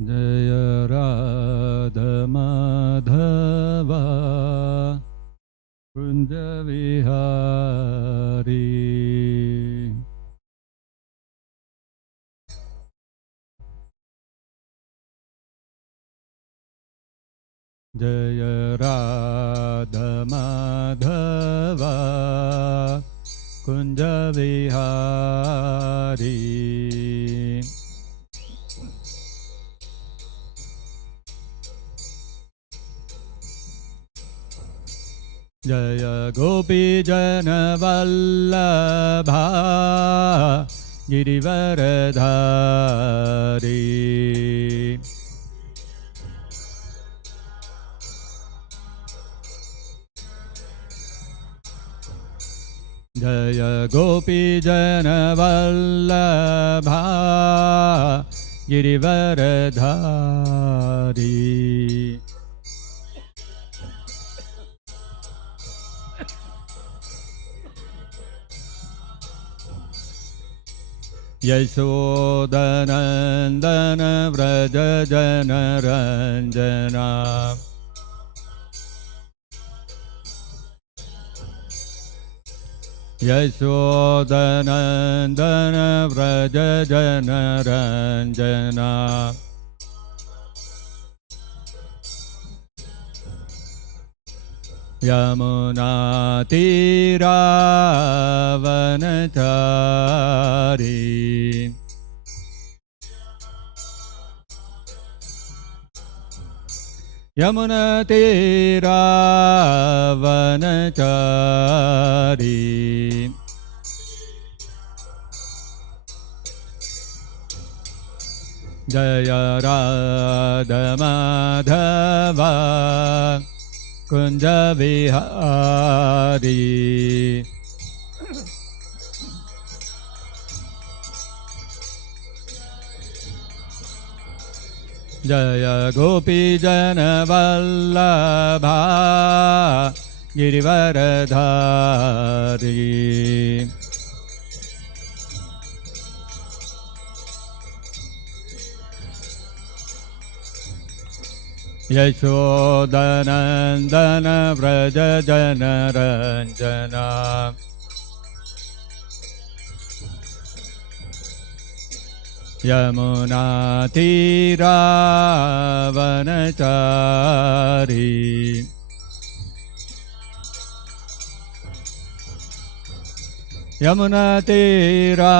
जय राधा माधवा कुंज विहारी। जय राधा माधवा कुंज विहारी। जय गोपी जन वल्लभा गिरिवरधारी। जय गोपी जन वल्लभा गिरिवरधारी। यशोदनन्दन व्रज जनरञ्जना। यशोदनन्दन व्रज जनरञ्जना। यमुना तीरावनचारी। यमुना तीरावनचारी। जय राधा माधवा कुंज विहारी। जय गोपी जन वल्लभा गिरिवरधारी। यशोदनन्दन व्रज जनरञ्जना। यमुना तीरावनचारी। यमुना तीरावनचारी।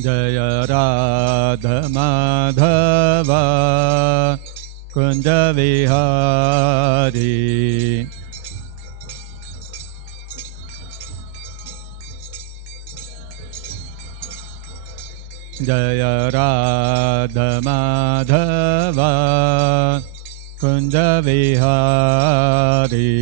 जय राधा माधवा कुंज विहारी। जय राधा माधवा कुंज विहारी।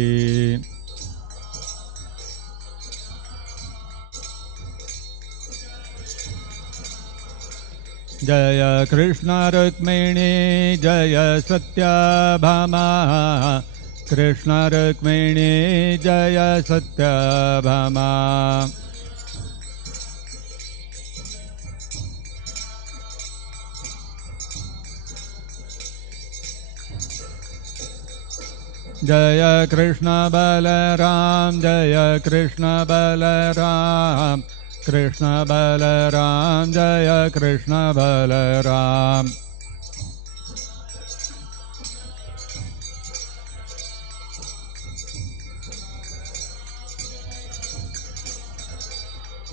जय कृष्ण रुक्मिणी जय सत्यभामा। कृष्ण रुक्मिणी जय सत्यभामा। जय कृष्ण बलराम जय कृष्ण बलराम। कृष्ण बलराम जय कृष्ण बलराम।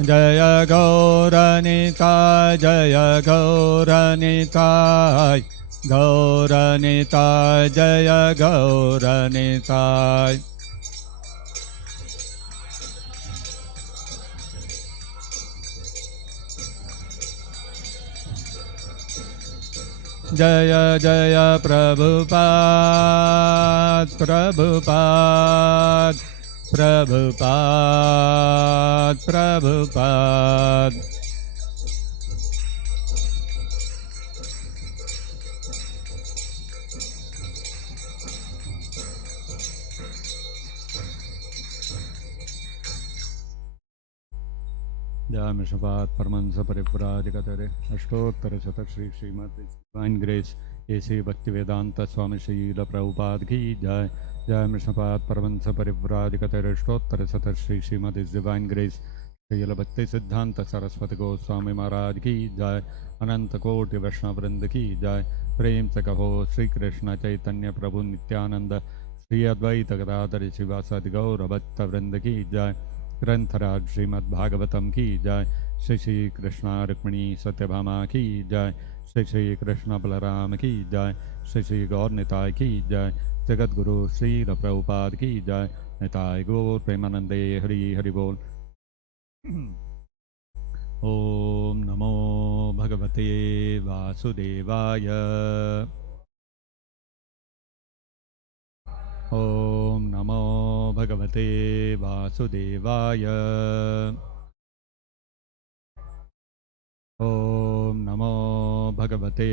जय गौरनिताय जय गौरनिताय। गौरनिताय जय गौरनिताय। जय जय Prabhupada Prabhupada Prabhupada Prabhupada. Jai Mishapad Paramansa Parivrajakatere Ashtottara Shata Shri Srimad Divine Grace A.C. Bhaktivedanta Swami Srila Prabhupada Ki Jai. Jai Mishapad Paramansa Parivrajakatere Ashtottara Shata Shri Srimad Divine Grace Srila Bhakti Siddhanta Saraswati Goswami Maharaj Ki Jai. Ananta Koti Vaishnava Vrinda Ki Jai. Prem se kaho Shri Krishna Chaitanya Prabhu Nityananda Shri Advaita Gadadhari Sivasadi Gaura Bhakta Vrinda Ki Jai. ग्रंथराज श्रीमद्-भागवतम की जय। श्री श्री कृष्ण रुक्मिणी सत्यभामा की जय। श्री श्री कृष्ण बलराम की जय। श्री श्री गौर निताय की जय। जगत गुरु श्री प्रभुपाद की जय। निताय गौर प्रेमानंदे हरि हरि बोल। ओम नमो भगवते वासुदेवाय। ओम नमो भगवते वासुदेवाय। ओम नमो भगवते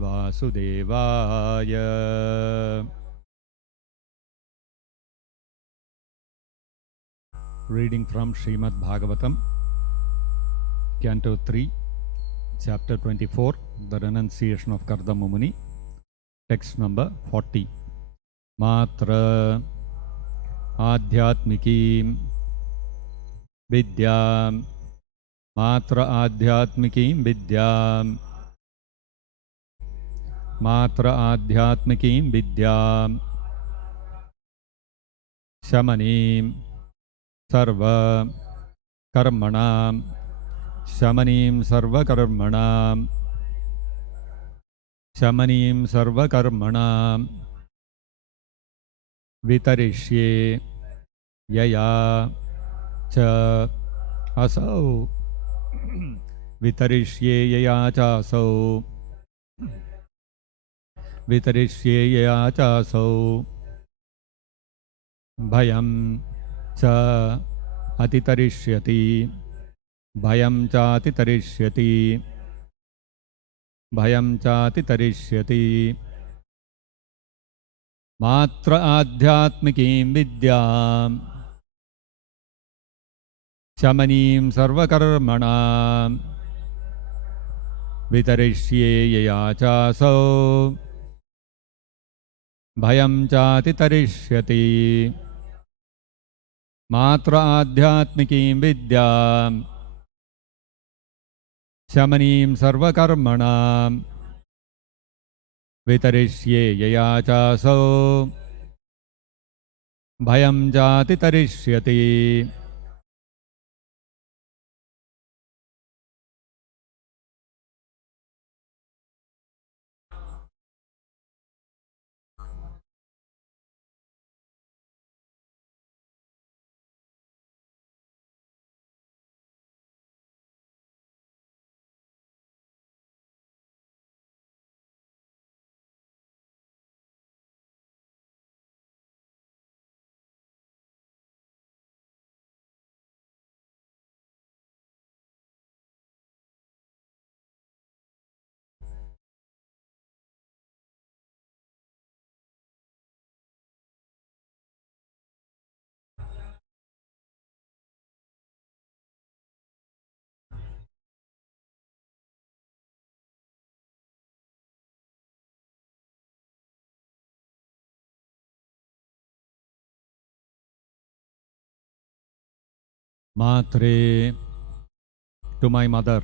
वासुदेवाय। Reading from Srimad-Bhagavatam, Canto 3, Chapter 24, The Renunciation of Kardama Muni, Text number 40. मात्र आध्यात्मिकीं विद्यां मात्र आध्यात्मिकीं विद्यां मात्र आध्यात्मिकीं विद्यां शमनीं सर्वकर्मणां शमनीं सर्वकर्मणां शमनीं सर्वकर्मणां वितरिष्ये यया च असौ वितरिष्ये यया च असौ वितरिष्ये यया च असौ भयं च अतितरिष्यति भयं चातितरिष्यति भयं चातितरिष्यति मात्र आध्यात्मिकीं विद्यां शमनीं सर्वकर्मणां वितरिष्ये यया चासौ भयं चातितरिष्यति मात्र आध्यात्मिकीं विद्यां शमनीं सर्वकर्मणां वितरिष्ये यया चासौ भयं चातितरिष्यति। Matre, to my mother,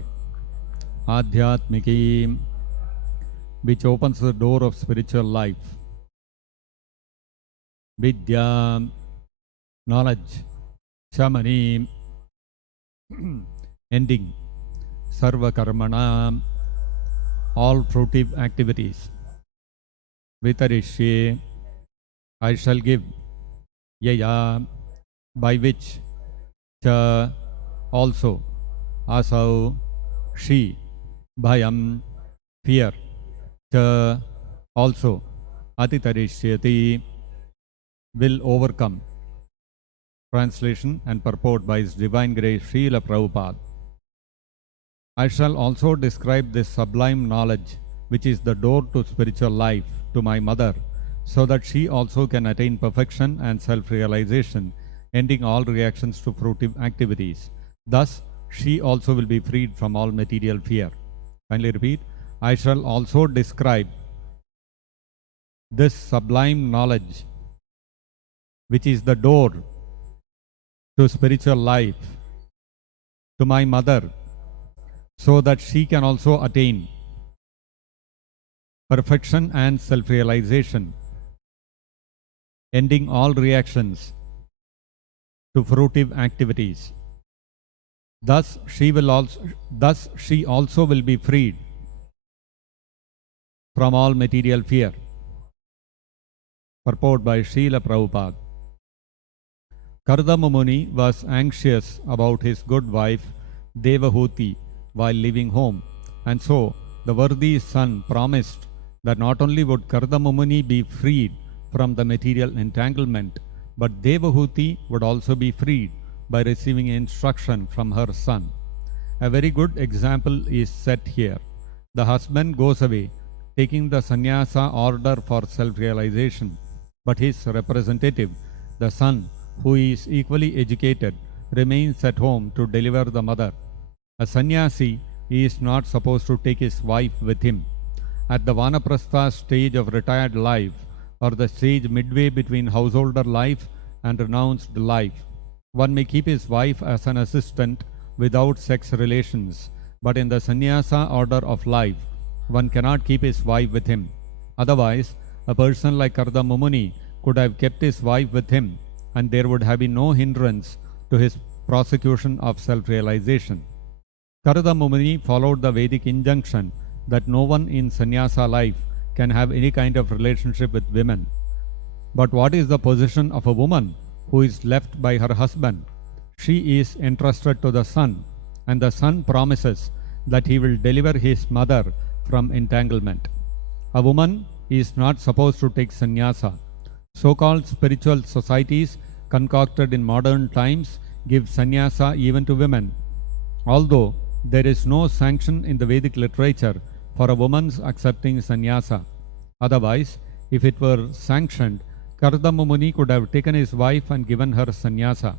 Adhyatmikim, which opens the door of spiritual life. Vidya, knowledge. Shamani, ending. Sarva karmana, all fruitive activities. Vitarishye, I shall give. Yaya, by which. Cha, also. Asau, she. Bhayam, fear. Cha, also. Atitarishyati, will overcome. Translation and purport by His Divine Grace Srila Prabhupada. I shall also describe this sublime knowledge, which is the door to spiritual life, to my mother, so that she also can attain perfection and self-realization, ending all reactions to fruitive activities. Thus, she also will be freed from all material fear. Kindly repeat. I shall also describe this sublime knowledge, which is the door to spiritual life, to my mother, so that she can also attain perfection and self-realization, ending all reactions to fruitive activities. Thus she also will be freed from all material fear. Purport by Srila Prabhupada. Kardama Muni was anxious about his good wife Devahuti while leaving home, and so the worthy son promised that not only would Kardama Muni be freed from the material entanglement, but Devahuti would also be freed by receiving instruction from her son. A very good example is set here. The husband goes away, taking the sannyasa order for self-realization, but his representative, the son, who is equally educated, remains at home to deliver the mother. A sannyasi is not supposed to take his wife with him. At the vanaprastha stage of retired life, or the stage midway between householder life and renounced life, one may keep his wife as an assistant without sex relations, but in the sannyasa order of life, one cannot keep his wife with him. Otherwise, a person like Kardama Muni could have kept his wife with him, and there would have been no hindrance to his prosecution of self-realization. Kardama Muni followed the Vedic injunction that no one in sannyasa life can have any kind of relationship with women. But what is the position of a woman who is left by her husband? She is entrusted to the son, and the son promises that he will deliver his mother from entanglement. A woman is not supposed to take sannyasa. So-called spiritual societies concocted in modern times give sannyasa even to women, although there is no sanction in the Vedic literature for a woman's accepting sannyasa. Otherwise, if it were sanctioned, Kardama Muni could have taken his wife and given her sannyasa.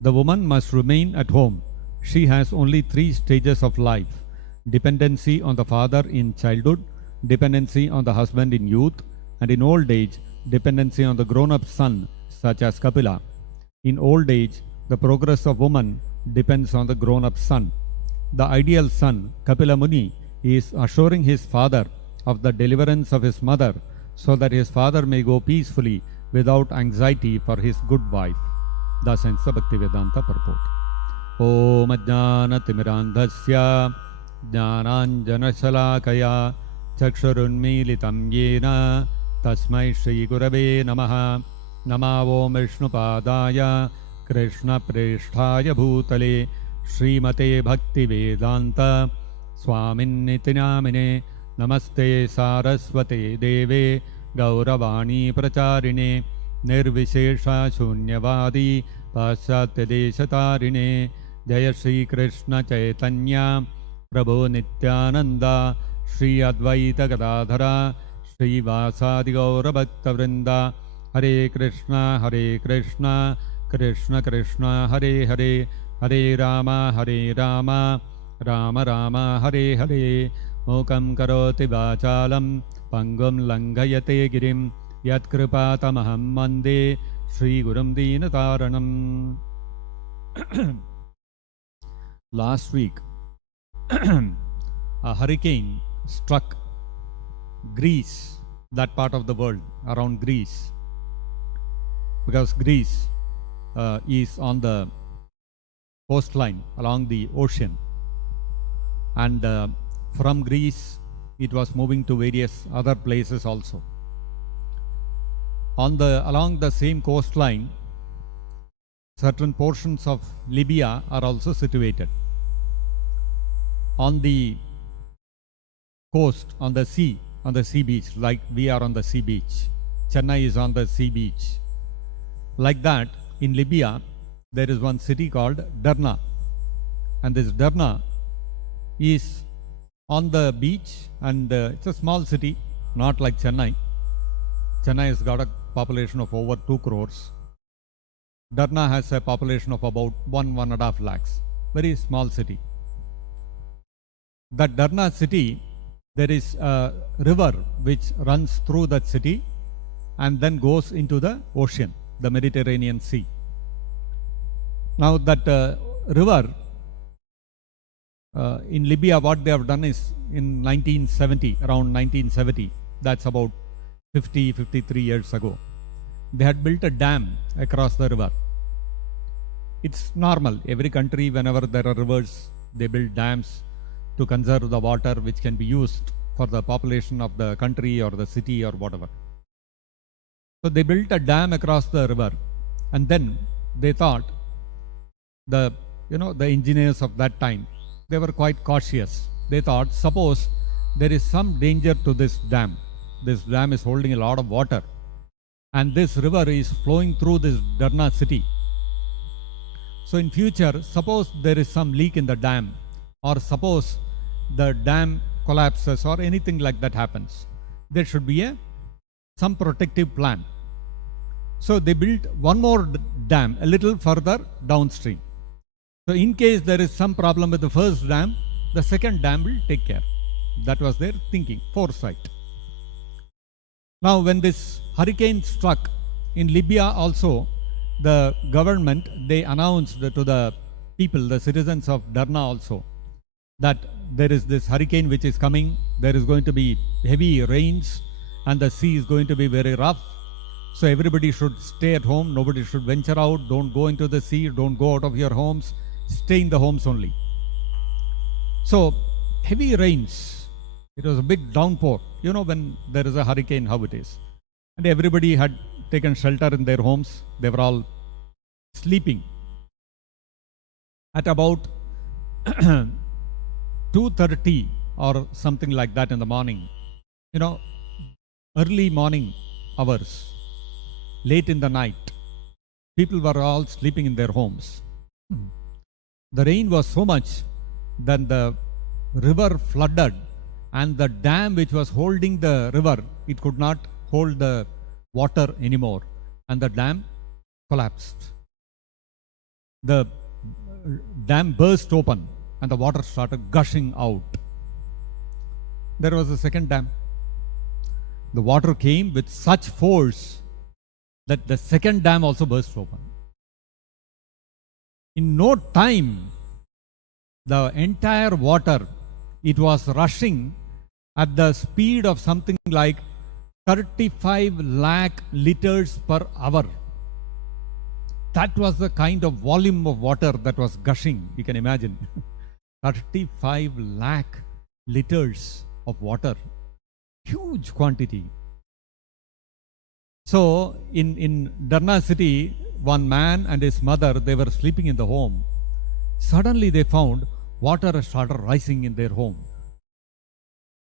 The woman must remain at home. She has only 3 stages of life: dependency on the father in childhood, dependency on the husband in youth, and in old age, dependency on the grown-up son, such as Kapila. In old age, the progress of woman depends on the grown-up son. The ideal son, Kapila Muni, is assuring his father of the deliverance of his mother, so that his father may go peacefully without anxiety for his good wife. Thus ends the Bhaktivedanta purport. Om Ajnana Timirandhasya Jnananjanashalakaya Chakshurunmilitam Yena Tasmai Shri Gurave Namaha. Namo Vishnupadaya Krishna Presthaya Bhutale Srimate Bhaktivedanta Swaminiti Namine. Namaste Saraswate Deve Gauravani Pracharine Nirvishesha Shunyavadi Pasyatya Deshatarine. Jaya Shri Krishna Chaitanya Prabhu Nityananda Shri Advaita Gadadhara Shri Vasadi Gaura Bhakta Vrinda. Hare Krishna Krishna Krishna Hare Hare, Hare Rama Rama Rama Hare Hare. Mukam karoti vachalam pangum langhayate girim yat kripatamaham mande Shri Gurum Dinataranam. Last week, a hurricane struck Greece, that part of the world around Greece, because Greece is on the coastline along the ocean, and from Greece it was moving to various other places also. Along the same coastline, certain portions of Libya are also situated. On the coast, on the sea beach, like we are on the sea beach. Chennai is on the sea beach. Like that, in Libya, there is one city called Derna. And this Derna is on the beach, and it's a small city, not like Chennai. Chennai has got a population of over 2 crores. Derna has a population of about 1.5 lakhs. very small city. That Darna city, there is a river which runs through that city and then goes into the ocean, the Mediterranean Sea. Now that river in Libya, what they have done is in 1970, around 1970, that's about 53 years ago, they had built a dam across the river. It's normal. Every country, whenever there are rivers, they build dams to conserve the water which can be used for the population of the country or the city or whatever. So they built a dam across the river, and then they thought, the engineers of that time, they were quite cautious. They thought, suppose there is some danger to this dam. This dam is holding a lot of water, and this river is flowing through this Darna city. So in future, suppose there is some leak in the dam, or suppose the dam collapses or anything like that happens, there should be some protective plan. So they built one more dam a little further downstream. So in case there is some problem with the first dam, the second dam will take care. That was their thinking, foresight. Now when this hurricane struck in Libya also, the government, they announced to the people, the citizens of Darna also, that there is this hurricane which is coming, there is going to be heavy rains, and the sea is going to be very rough. So everybody should stay at home, nobody should venture out, don't go into the sea, don't go out of your homes, stay in the homes only. So heavy rains, it was a big downpour, when there is a hurricane, how it is. And everybody had taken shelter in their homes, they were all sleeping. At about 2:30 or something like that in the morning, early morning hours, late in the night, people were all sleeping in their homes. The rain was so much that the river flooded, and the dam which was holding the river, it could not hold the water anymore, and the dam collapsed. The dam burst open and the water started gushing out. There was a second dam. The water came with such force that the second dam also burst open. In no time, the entire water, it was rushing at the speed of something like 35 lakh liters per hour. That was the kind of volume of water that was gushing, you can imagine. 35 lakh liters of water, huge quantity. So in Darna city, one man and his mother, they were sleeping in the home. Suddenly they found water started rising in their home.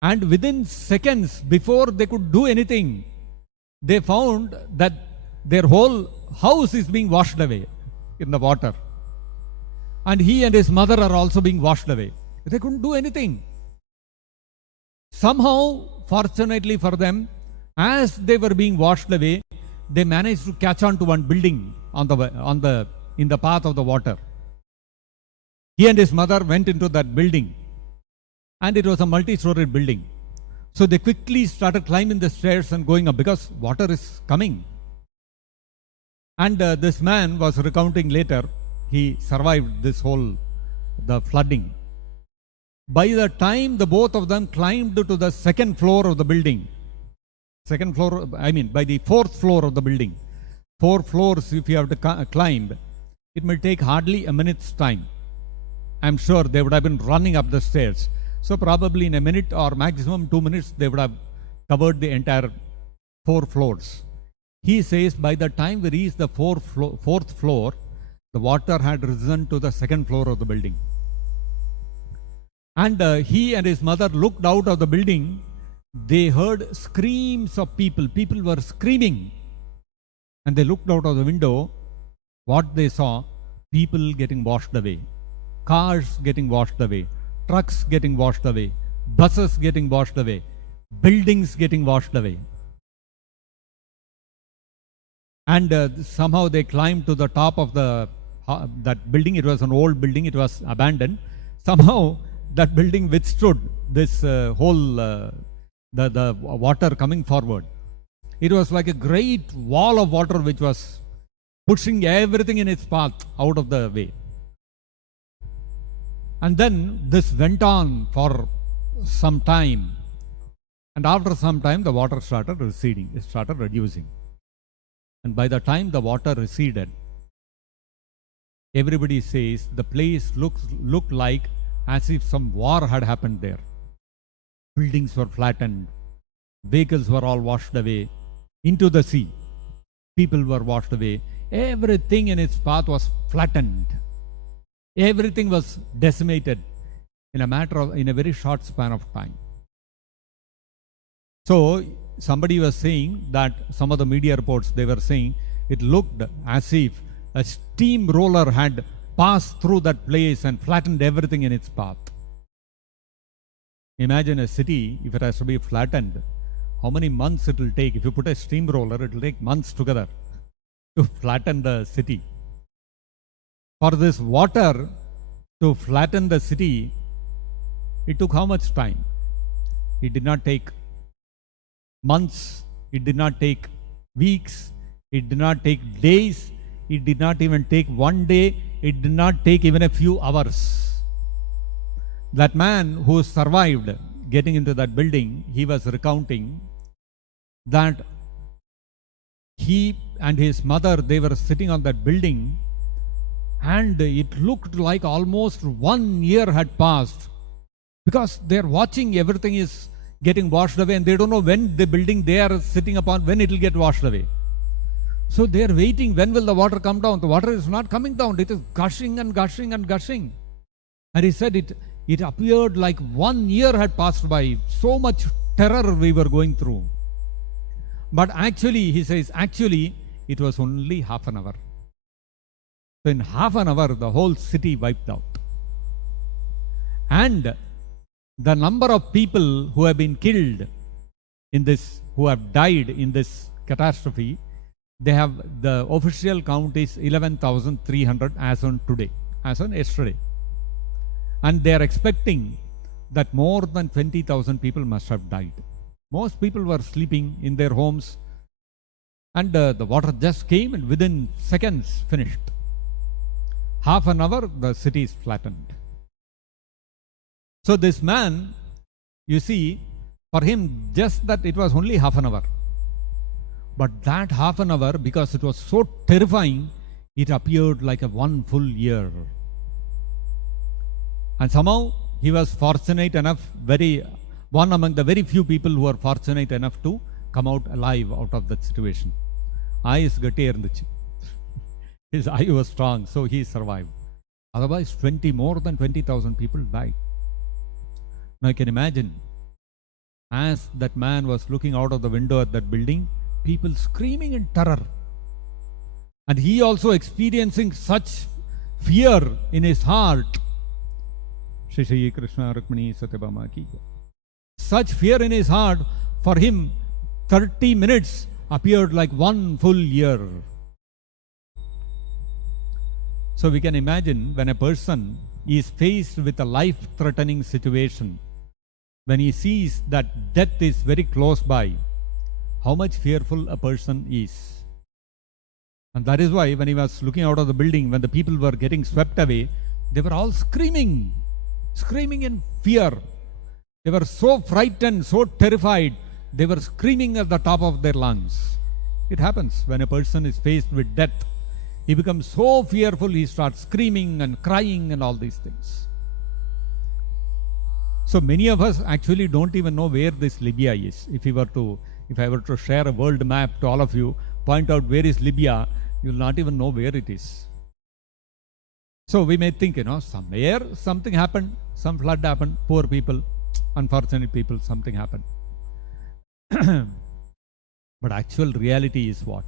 And within seconds, before they could do anything, they found that their whole house is being washed away in the water. And he and his mother are also being washed away. They couldn't do anything. Somehow, fortunately for them, as they were being washed away, they managed to catch on to one building in the path of the water. He and his mother went into that building, and it was a multi-storied building. So they quickly started climbing the stairs and going up because water is coming. And this man was recounting later, he survived the flooding. By the time the both of them climbed to the second floor of the building, by the fourth floor of the building, 4 floors if you have to climb, it may take hardly a minute's time. I'm sure they would have been running up the stairs. So probably in a minute or maximum 2 minutes, they would have covered the entire 4 floors. He says by the time we reached the fourth floor, the water had risen to the second floor of the building. And he and his mother looked out of the building. They heard screams of people. People were screaming. And they looked out of the window. What they saw, people getting washed away. Cars getting washed away. Trucks getting washed away. Buses getting washed away. Buildings getting washed away. And somehow they climbed to the top of the that building. It was an old building. It was abandoned. Somehow that building withstood this the water coming forward. It was like a great wall of water which was pushing everything in its path out of the way. And then this went on for some time. And after some time, the water started receding. It started reducing. And by the time the water receded, everybody says the place looked like as if some war had happened there. Buildings were flattened. Vehicles were all washed away into the sea. People were washed away. Everything in its path was flattened. Everything was decimated in a very short span of time. So somebody was saying that some of the media reports, they were saying it looked as if a steamroller had passed through that place and flattened everything in its path. Imagine a city, if it has to be flattened, how many months it will take. If you put a steamroller, it will take months together to flatten the city. For this water to flatten the city, it took how much time? It did not take months, it did not take weeks, it did not take days, it did not even take one day, it did not take even a few hours. That man who survived getting into that building, he was recounting that he and his mother, they were sitting on that building, and it looked like almost 1 year had passed, because they are watching everything is getting washed away, and they don't know when the building they are sitting upon, when it will get washed away. So they are waiting, when will the water come down? The water is not coming down, it is gushing and gushing and gushing. And he said it appeared like 1 year had passed by, so much terror we were going through. But actually, he says, actually it was only half an hour. So in half an hour, the whole city wiped out. And the number of people who have been killed in this, who have died in this catastrophe, the official count is 11,300 as on today, as on yesterday. And they are expecting that more than 20,000 people must have died. Most people were sleeping in their homes, and the water just came and within seconds finished. Half an hour, the city is flattened. So this man, you see, for him, just that it was only half an hour. But that half an hour, because it was so terrifying, it appeared like a 1 full year. And somehow he was fortunate enough, one among the very few people who were fortunate enough to come out alive out of that situation. Eyes gatti irunduchu. His eye was strong, so he survived. Otherwise, more than 20,000 people died. Now you can imagine, as that man was looking out of the window at that building, people screaming in terror. And he also experiencing such fear in his heart. Shri Krishna Rukmini Satyabhama ki. Such fear in his heart, for him 30 minutes appeared like 1 full year. So we can imagine when a person is faced with a life-threatening situation, when he sees that death is very close by, how much fearful a person is. And that is why when he was looking out of the building, when the people were getting swept away, they were all screaming in fear. They were so frightened, so terrified, they were screaming at the top of their lungs. It happens when a person is faced with death. He becomes so fearful, he starts screaming and crying and all these things. So many of us actually don't even know where this Libya is. If I were to share a world map to all of you, point out where is Libya, you will not even know where it is. So we may think, somewhere something happened, some flood happened, poor people, unfortunate people, something happened. But actual reality is what?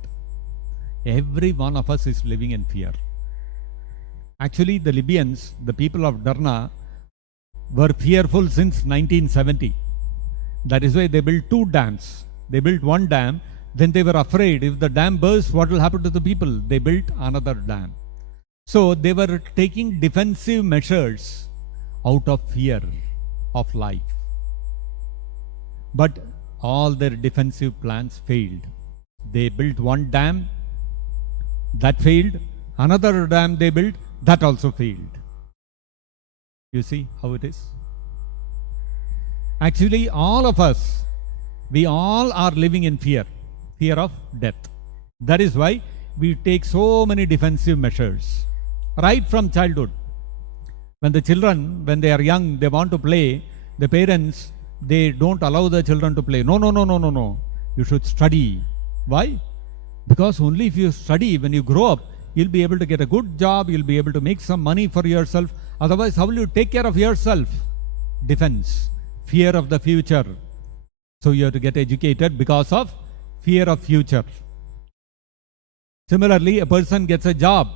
Every one of us is living in fear. Actually, the Libyans, the people of Derna, were fearful since 1970. That is why they built 2 dams. They built one dam, then they were afraid if the dam bursts, what will happen to the people? They built another dam. So they were taking defensive measures out of fear of life. But all their defensive plans failed. They built one dam, that failed. Another dam they built, that also failed. You see how it is? Actually, all of us, we all are living in fear of death. That is why we take so many defensive measures, right from childhood. When the children, when they are young, they want to play, the parents, they don't allow the children to play. No. You should study. Why? Because only if you study, when you grow up, you'll be able to get a good job, you'll be able to make some money for yourself. Otherwise, how will you take care of yourself? Defense, fear of the future. So you have to get educated because of fear of future. Similarly, a person gets a job.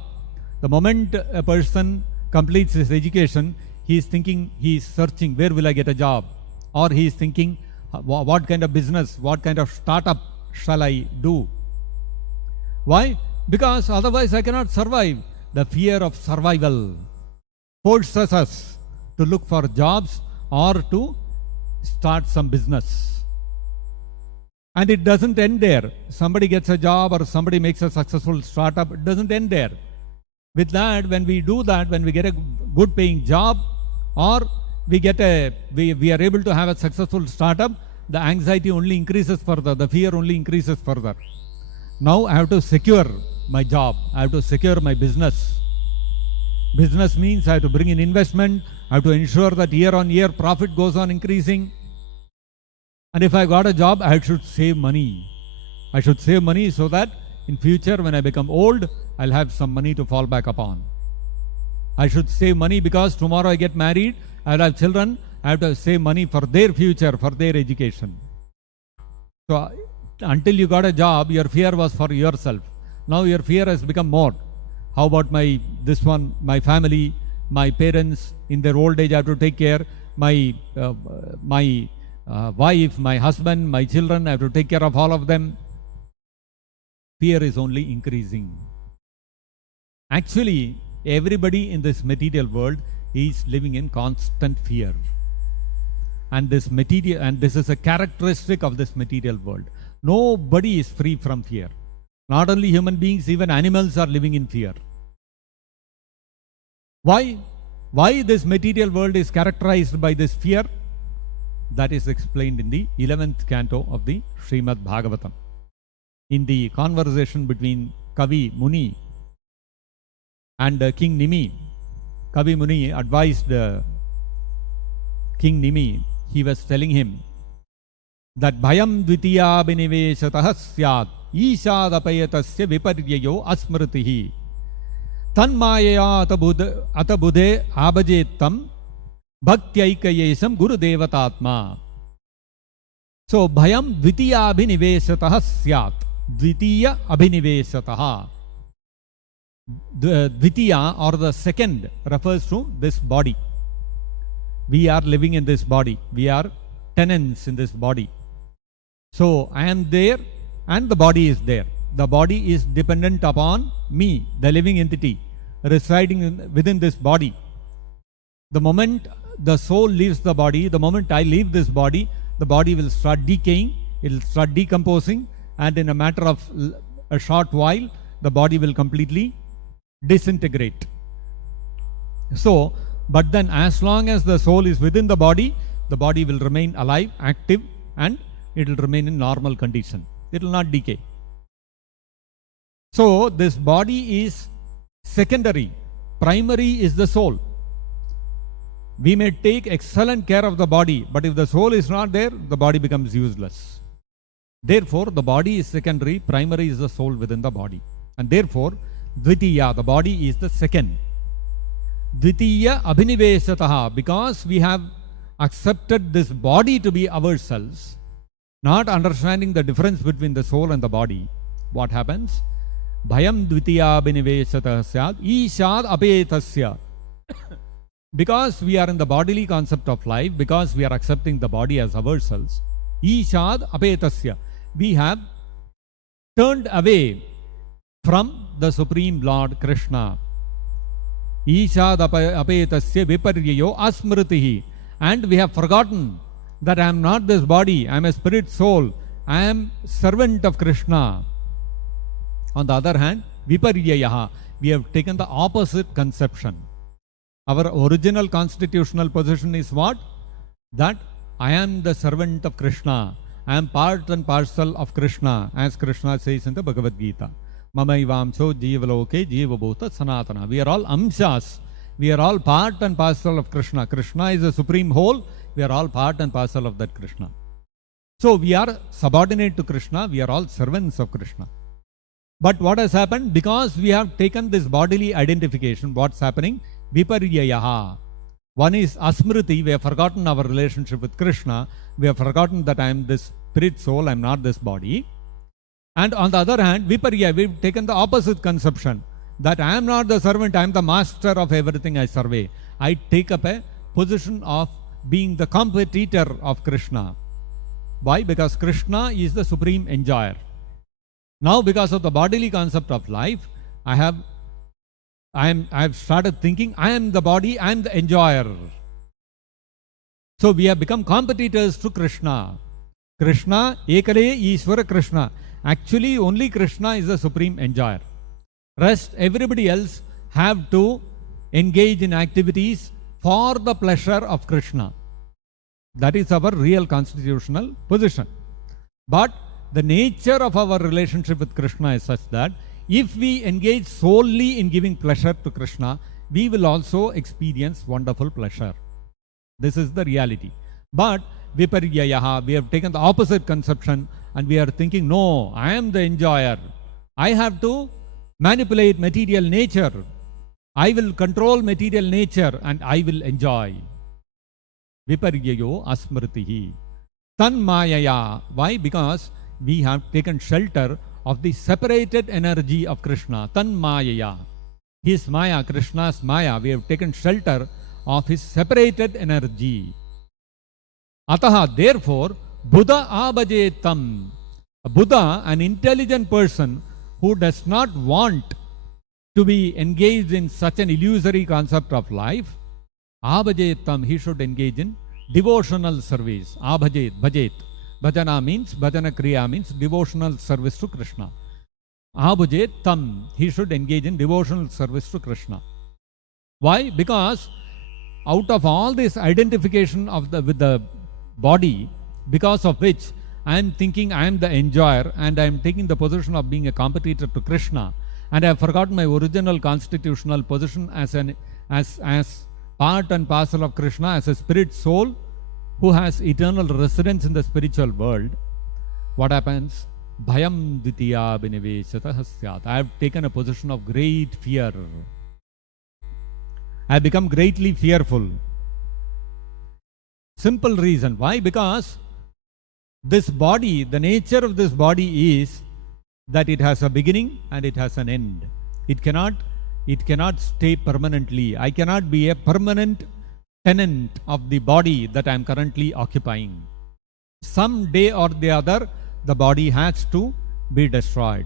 The moment a person completes his education, he is thinking, he is searching, where will I get a job? Or he is thinking, what kind of business, what kind of startup shall I do? Why? Because otherwise I cannot survive. The fear of survival forces us to look for jobs or to start some business. And it doesn't end there. Somebody gets a job or somebody makes a successful startup, it doesn't end there. With that, when we do that, when we get a good paying job or we are able to have a successful startup, the anxiety only increases further, the fear only increases further. Now I have to secure my job, I have to secure my business. Business means I have to bring in investment, I have to ensure that year on year profit goes on increasing. And if I got a job, I should save money. I should save money so that in future when I become old, I'll have some money to fall back upon. I should save money because tomorrow I get married, I'll have children, I have to save money for their future, for their education. So until you got a job, your fear was for yourself. Now your fear has become more. How about my family, my parents, in their old age I have to take care, my wife, my husband, my children, I have to take care of all of them. Fear is only increasing. Actually, everybody in this material world is living in constant fear. And this is a characteristic of this material world. Nobody is free from fear. Not only human beings, even animals are living in fear. Why? Why this material world is characterized by this fear? That is explained in the 11th canto of the Srimad-Bhagavatam. In the conversation between Kavi Muni and King Nimi, Kavi Muni advised King Nimi, he was telling him that Bhayam Dvitiya Biniveshatah Syat Ishadapayatasya Viparyayo Asmritihi Tanmayaya Atabudhe Abajetam Bhaktyayikayesam Guru Devatatma. So Bhayam Dvitiya Abhiniveshatah Syat. Dvitiya Abhiniveshatah. The Dvitiya or the second refers to this body. We are living in this body. We are tenants in this body. So I am there and the body is there. The body is dependent upon me, the living entity, residing within this body. The moment the soul leaves the body, the moment I leave this body, the body will start decaying, it will start decomposing, and in a matter of a short while, the body will completely disintegrate. So, but then as long as the soul is within the body will remain alive, active, and it will remain in normal condition. It will not decay. So, this body is secondary. Primary is the soul. We may take excellent care of the body, but if the soul is not there, the body becomes useless. Therefore, the body is secondary, primary is the soul within the body. And therefore, Dvitiya, the body is the second. Dvitiya Abhinivesataha, because we have accepted this body to be ourselves, not understanding the difference between the soul and the body, what happens? Bhayam Dvitiya Abhinivesataha Syad Ishad Apetasya. Because we are in the bodily concept of life, because we are accepting the body as ourselves, Ishad Apetasya, we have turned away from the Supreme Lord Krishna. Ishad apetasya viparyayo asmritihi. And we have forgotten that I am not this body, I am a spirit soul, I am servant of Krishna. On the other hand, viparyayaha, we have taken the opposite conception. Our original constitutional position is what? That I am the servant of Krishna. I am part and parcel of Krishna, as Krishna says in the Bhagavad-gita. Mamaivamso jivaloke jivabhuta sanatana. We are all amshas. We are all part and parcel of Krishna. Krishna is the supreme whole. We are all part and parcel of that Krishna. So we are subordinate to Krishna. We are all servants of Krishna. But what has happened? Because we have taken this bodily identification, what's happening? Viparyayaha. One is asmriti, we have forgotten our relationship with Krishna. We have forgotten that I am this spirit soul, I am not this body. And on the other hand, viparya, we have taken the opposite conception, that I am not the servant, I am the master of everything I survey. I take up a position of being the competitor of Krishna. Why? Because Krishna is the supreme enjoyer. Now, because of the bodily concept of life, I have started thinking, I am the body, I am the enjoyer. So we have become competitors to Krishna. Krishna, Ekale Ishvara Krishna. Actually, only Krishna is the supreme enjoyer. Rest, everybody else have to engage in activities for the pleasure of Krishna. That is our real constitutional position. But the nature of our relationship with Krishna is such that if we engage solely in giving pleasure to Krishna, we will also experience wonderful pleasure. This is the reality. But viparyayaha, we have taken the opposite conception and we are thinking, no, I am the enjoyer. I have to manipulate material nature. I will control material nature and I will enjoy. Viparyayo asmritihi. Tan mayaya. Why? Because we have taken shelter of the separated energy of Krishna. Tan mayaya. His maya, Krishna's maya, we have taken shelter of his separated energy. Ataha, therefore, Buddha abhajetam. A Buddha, an intelligent person who does not want to be engaged in such an illusory concept of life, abhajetam, he should engage in devotional service. Abhajet, bhajet. Bhajana means, bhajana kriya means devotional service to Krishna. Abhajet tam, he should engage in devotional service to Krishna. Why? Because out of all this identification with the body, because of which I am thinking I am the enjoyer and I am taking the position of being a competitor to Krishna, and I have forgotten my original constitutional position as part and parcel of Krishna, as a spirit soul who has eternal residence in the spiritual world. What happens? Bhayam dvitiya biniveshatah syat. I have taken a position of great fear. I have become greatly fearful. Simple reason. Why? Because this body, the nature of this body is that it has a beginning and it has an end. It cannot stay permanently. I cannot be a permanent tenant of the body that I am currently occupying. Some day or the other, the body has to be destroyed.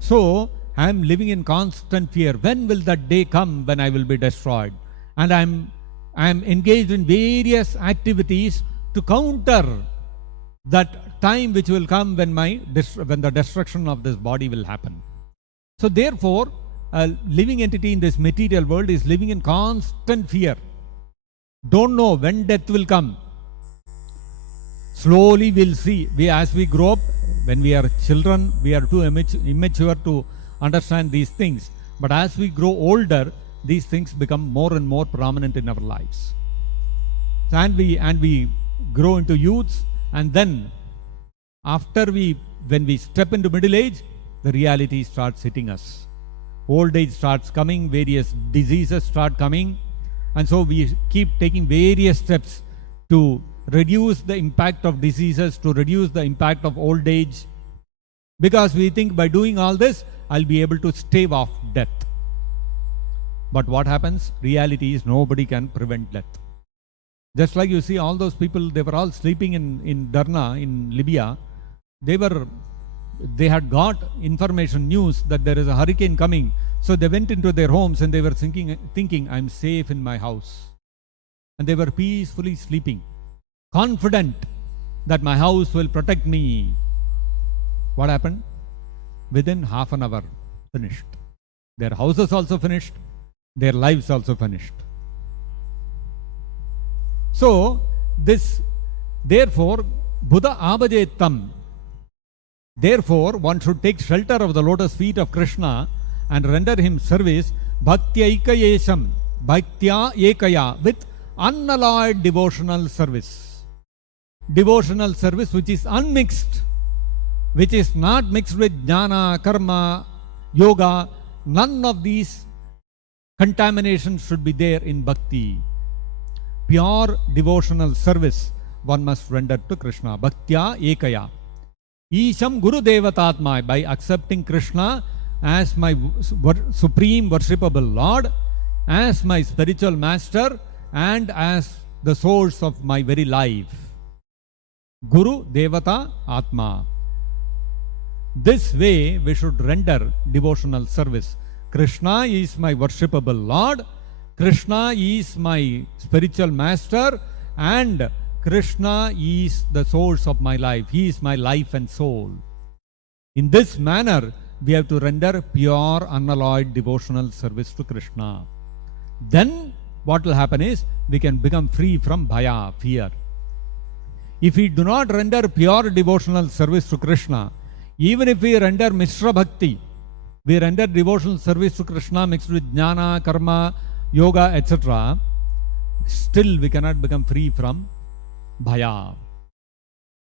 So, I am living in constant fear. When will that day come when I will be destroyed? And I am engaged in various activities to counter that time which will come when the destruction of this body will happen. So therefore, a living entity in this material world is living in constant fear. Don't know when death will come. Slowly we'll see. As we grow up, when we are children, we are too immature to understand these things. But as we grow older, these things become more and more prominent in our lives. And we grow into youths, and then when we step into middle age, the reality starts hitting us. Old age starts coming, various diseases start coming, and so we keep taking various steps to reduce the impact of diseases, to reduce the impact of old age, because we think by doing all this, I'll be able to stave off death. But what happens? Reality is nobody can prevent death. Just like you see all those people, they were all sleeping in Derna in Libya. They had got information, news that there is a hurricane coming. So they went into their homes and they were thinking, I'm safe in my house. And they were peacefully sleeping, confident that my house will protect me. What happened? Within half an hour, finished. Their houses also finished, their lives also finished. So, therefore, Buddha abhajetam. Therefore, one should take shelter of the lotus feet of Krishna and render him service bhaktya ekaya, with unalloyed devotional service. Devotional service which is unmixed, which is not mixed with jnana, karma, yoga. None of these contaminations should be there in bhakti. Pure devotional service one must render to Krishna. Bhaktya ekaya. Isham Guru Devatatma, by accepting Krishna as my supreme worshipable Lord, as my spiritual master, and as the source of my very life. Guru Devata Atma. This way we should render devotional service. Krishna is my worshipable Lord, Krishna is my spiritual master, and Krishna is the source of my life. He is my life and soul. In this manner, we have to render pure, unalloyed devotional service to Krishna. Then what will happen is, we can become free from bhaya, fear. If we do not render pure devotional service to Krishna, even if we render Mishra Bhakti, we render devotional service to Krishna mixed with jnana, karma, yoga, etc., still we cannot become free from bhaya.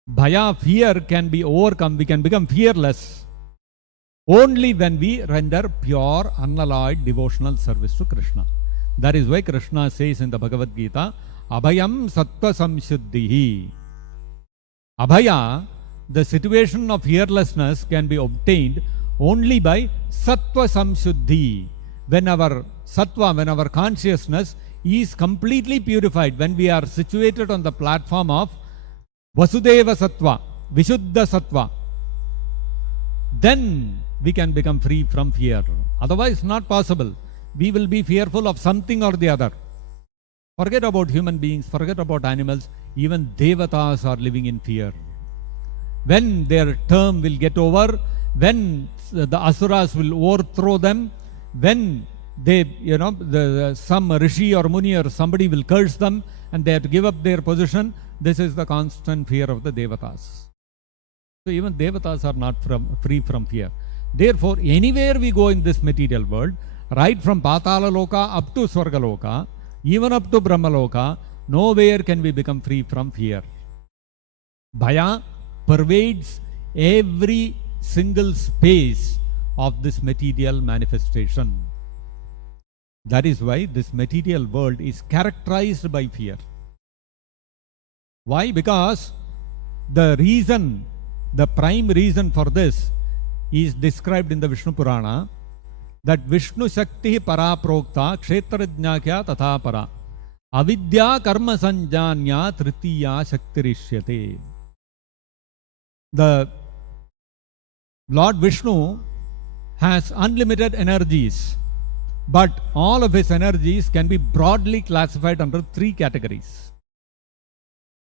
Bhaya, fear, can be overcome. We can become fearless only when we render pure, unalloyed devotional service to Krishna. That is why Krishna says in the Bhagavad-gita, Abhayam Sattva Samshuddhihi. Abhaya, the situation of fearlessness, can be obtained only by Sattva Samshuddhi. When our Sattva, when our consciousness is completely purified, when we are situated on the platform of Vasudeva Sattva, Vishuddha Sattva, then we can become free from fear. Otherwise, not possible. We will be fearful of something or the other. Forget about human beings, forget about animals, even devatas are living in fear. When their term will get over, when the asuras will overthrow them, when they, some rishi or muni or somebody will curse them and they have to give up their position, this is the constant fear of the devatas. So even devatas are not free from fear. Therefore, anywhere we go in this material world, right from Patala Loka up to Swarga Loka, even up to Brahma Loka, nowhere can we become free from fear. Bhaya pervades every single space of this material manifestation. That is why this material world is characterized by fear. Why? Because the prime reason for this is described in the Vishnu Purana, that Vishnu Shakti para prokta kshetrajnakya tatha para avidya karma sanjanya tritiya shaktirishyate. The Lord Vishnu has unlimited energies, but all of his energies can be broadly classified under three categories.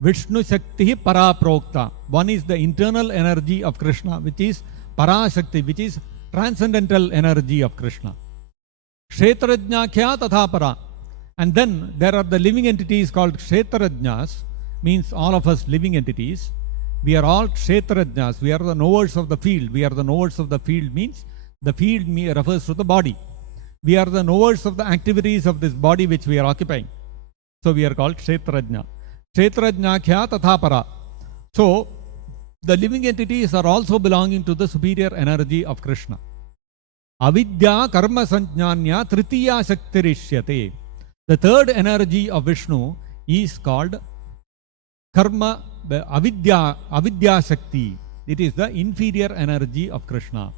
Vishnu Shakti para prokta. One is the internal energy of Krishna, which is para Shakti, which is transcendental energy of Krishna. Kshetrajnakya tatha para. And then there are the living entities called Kshetrajnas, means all of us living entities. We are all Kshetrajnas. We are the knowers of the field. We are the knowers of the field means the field refers to the body. We are the knowers of the activities of this body which we are occupying. So we are called Kshetrajna. Kshetrajnakya tatha para. So the living entities are also belonging to the superior energy of Krishna. Avidya karma sanjnanya tritiya shaktirishyate. The third energy of Vishnu is called karma, avidya shakti. It is the inferior energy of Krishna.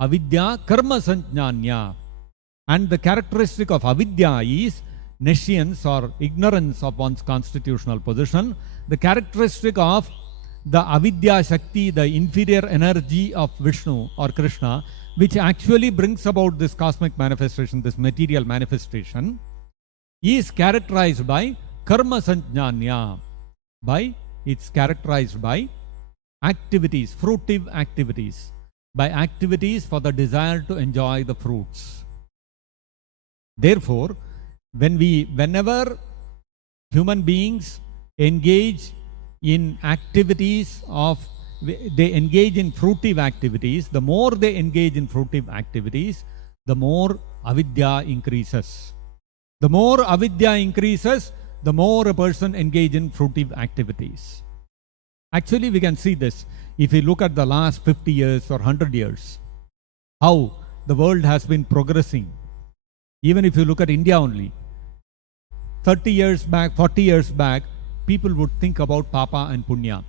Avidya karma sanjnanya. And the characteristic of avidya is nescience or ignorance of one's constitutional position. The characteristic of the avidya shakti, the inferior energy of Vishnu or Krishna, which actually brings about this cosmic manifestation, this material manifestation, is characterized by karma sanjnanya. It's characterized by activities, fruitive activities, by activities for the desire to enjoy the fruits. Therefore, whenever human beings engage in activities they engage in fruitive activities, the more they engage in fruitive activities, the more avidya increases. The more avidya increases, the more a person engages in fruitive activities. Actually, we can see this if we look at the last 50 years or 100 years, how the world has been progressing. Even if you look at India only, 30 years back, 40 years back, people would think about papa and punya.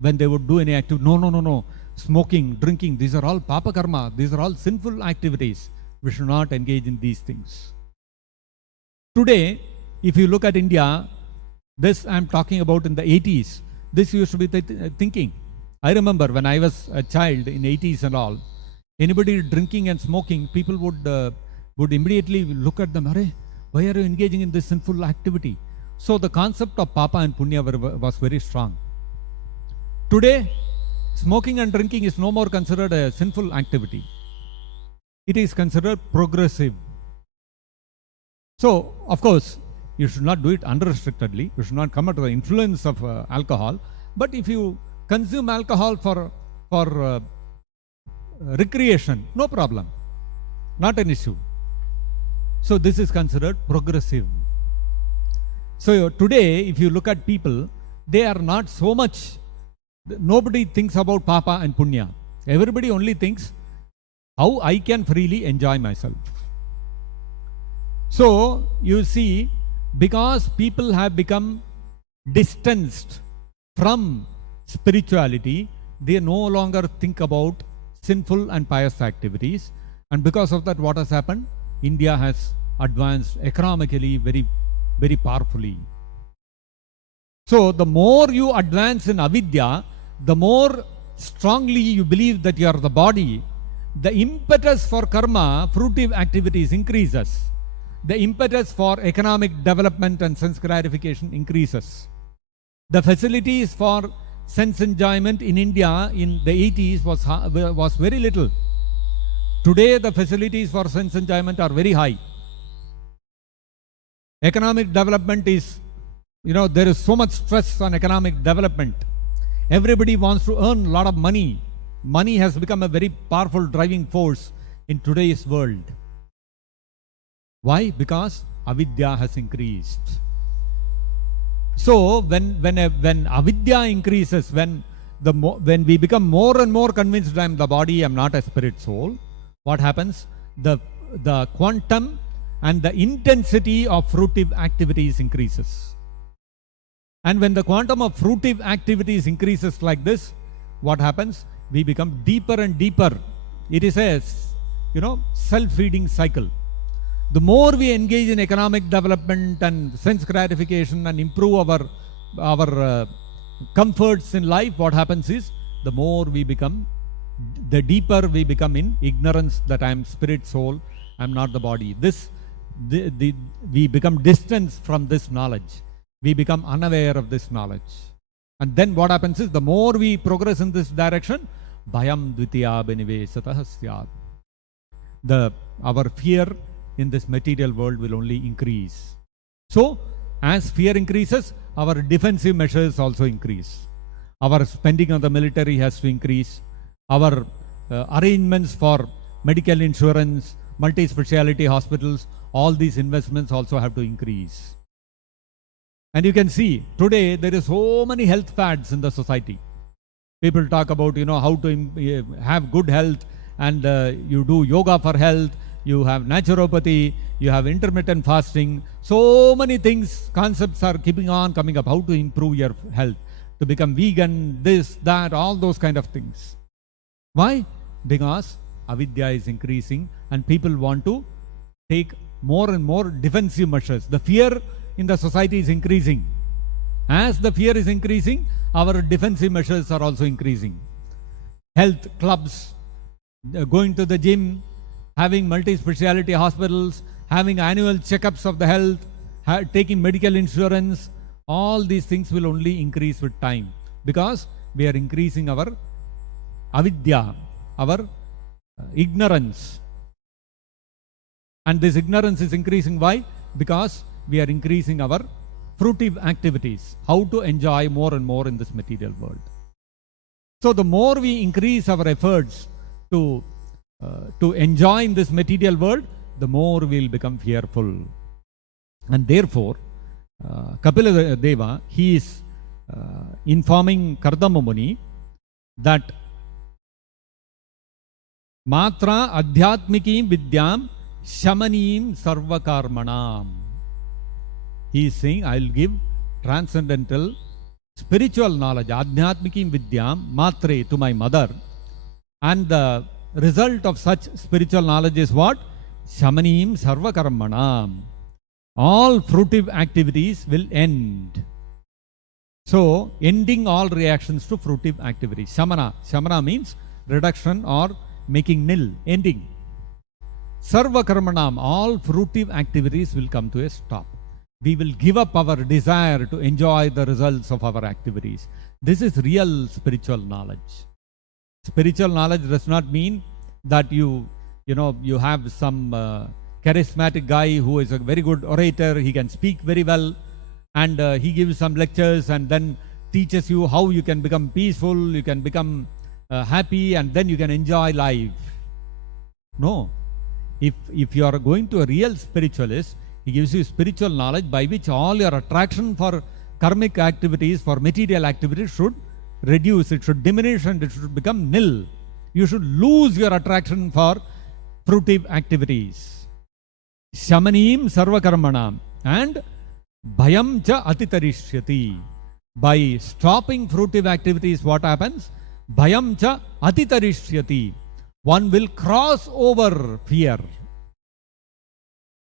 When they would do any activity, no. Smoking, drinking, these are all papa karma. These are all sinful activities. We should not engage in these things. Today, if you look at India, this I am talking about in the 80s. This used to be thinking. I remember when I was a child in 80s and all, anybody drinking and smoking, people would immediately look at them, why are you engaging in this sinful activity? So the concept of papa and punya was very strong. Today, smoking and drinking is no more considered a sinful activity. It is considered progressive. So, of course, you should not do it unrestrictedly. You should not come under the influence of alcohol. But if you consume alcohol for recreation, no problem. Not an issue. So this is considered progressive. So today, if you look at people, they are not so much, nobody thinks about papa and punya. Everybody only thinks how I can freely enjoy myself. So you see, because people have become distanced from spirituality, they no longer think about sinful and pious activities. And because of that, what has happened? India has advanced economically very, very powerfully. So the more you advance in avidya, the more strongly you believe that you are the body, the impetus for karma, fruitive activities increases. The impetus for economic development and sense gratification increases. The facilities for sense enjoyment in India in the 80s was very little. Today the facilities for sense enjoyment are very high. Economic development is, there is so much stress on economic development. Everybody wants to earn a lot of money. Money has become a very powerful driving force in today's world. Why? Because avidya has increased. So when avidya increases, when we become more and more convinced I am the body, I am not a spirit soul, what happens? The quantum and the intensity of fruitive activities increases. And when the quantum of fruitive activities increases like this, what happens? We become deeper and deeper. It is a self-feeding cycle. The more we engage in economic development and sense gratification and improve our comforts in life, what happens is, the more we become, the deeper we become in ignorance that I am spirit, soul, I am not the body. We become distant from this knowledge. We become unaware of this knowledge. And then what happens is, the more we progress in this direction, bhayam dvitiya benivesatah syad. Our fear in this material world will only increase. So, as fear increases, our defensive measures also increase. Our spending on the military has to increase. Our arrangements for medical insurance, multi-speciality hospitals, all these investments also have to increase. And you can see, today there is so many health fads in the society. People talk about, how to have good health, and you do yoga for health, you have naturopathy, you have intermittent fasting. So many things, concepts are keeping on coming up. How to improve your health, to become vegan, this, that, all those kind of things. Why? Because avidya is increasing and people want to take more and more defensive measures. The fear in the society is increasing. As the fear is increasing, our defensive measures are also increasing. Health clubs, going to the gym, having multi-speciality hospitals, having annual checkups of the health, taking medical insurance, all these things will only increase with time, because we are increasing our avidya, our ignorance. And this ignorance is increasing. Why? Because we are increasing our fruitive activities, how to enjoy more and more in this material world. So the more we increase our efforts to enjoy in this material world, the more we will become fearful. And therefore, Kapila Deva, he is informing Kardama Muni that Matra Adhyatmikim Vidyam Shamanim Sarvakarmanam. He is saying, I will give transcendental spiritual knowledge, Adhyatmikim Vidyam Matre, to my mother. And the result of such spiritual knowledge is what? Shamanim Sarvakarmanam. All fruitive activities will end. So, ending all reactions to fruitive activities. Shamana. Shamana means reduction or making nil, ending. Sarva karmanam, all fruitive activities will come to a stop. We will give up our desire to enjoy the results of our activities. This is real spiritual knowledge. Spiritual knowledge does not mean that you have some charismatic guy who is a very good orator, he can speak very well, and he gives some lectures and then teaches you how you can become peaceful, you can become happy, and then you can enjoy life. No. If you are going to a real spiritualist, he gives you spiritual knowledge by which all your attraction for karmic activities, for material activities should reduce, it should diminish, and it should become nil. You should lose your attraction for fruitive activities. Shamanim sarvakarmanam, and bhayam cha atitarishyati. By stopping fruitive activities, what happens? Bhayam cha atitarishyati. One will cross over fear.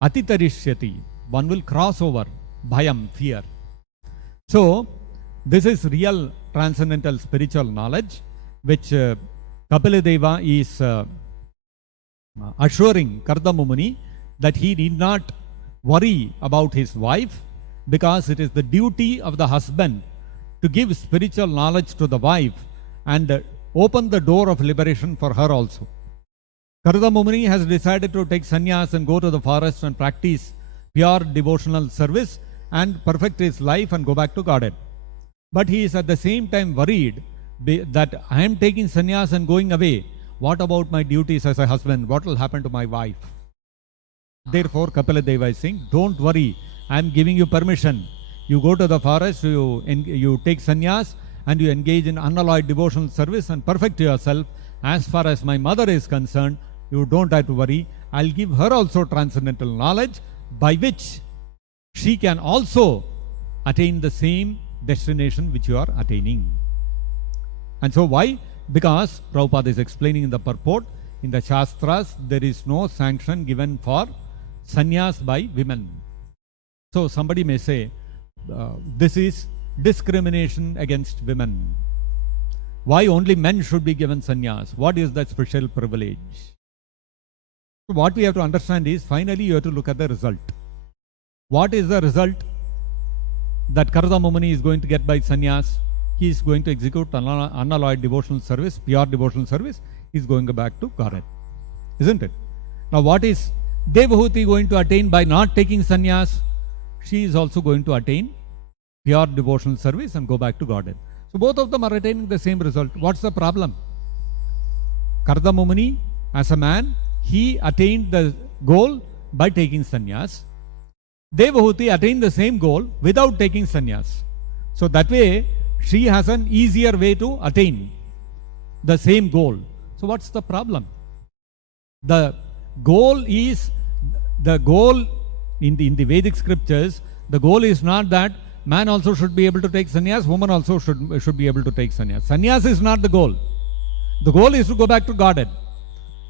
Atitarishyati. One will cross over bhayam, fear. So, this is real transcendental spiritual knowledge, which Kapila Deva is assuring Kardama Muni that he need not worry about his wife, because it is the duty of the husband to give spiritual knowledge to the wife and open the door of liberation for her also. Kardama Muni has decided to take sannyas and go to the forest and practice pure devotional service and perfect his life and go back to Godhead. But he is at the same time worried that I am taking sannyas and going away. What about my duties as a husband? What will happen to my wife? Therefore, Kapila Deva is saying, don't worry, I am giving you permission. You go to the forest, you take sannyas, and you engage in unalloyed devotional service and perfect yourself. As far as my mother is concerned, you don't have to worry. I'll give her also transcendental knowledge by which she can also attain the same destination which you are attaining. And so why? Because Prabhupada is explaining in the purport, in the Shastras, there is no sanction given for sannyas by women. So somebody may say, this is discrimination against women. Why only men should be given sannyas? What is that special privilege? So what we have to understand is, finally you have to look at the result. What is the result that Kardama Muni is going to get by sannyas? He is going to execute unalloyed devotional service, pure devotional service. He is going back to Godhead. Isn't it? Now what is Devahuti going to attain by not taking sannyas? She is also going to attain pure devotional service and go back to Godhead. So both of them are attaining the same result. What's the problem? Kardama Muni, as a man, he attained the goal by taking sannyas. Devahuti attained the same goal without taking sannyas. So that way, she has an easier way to attain the same goal. So what's the problem? The goal in the Vedic scriptures, the goal is not that man also should be able to take sannyas, woman also should be able to take sannyas. Sannyas is not the goal. The goal is to go back to Godhead.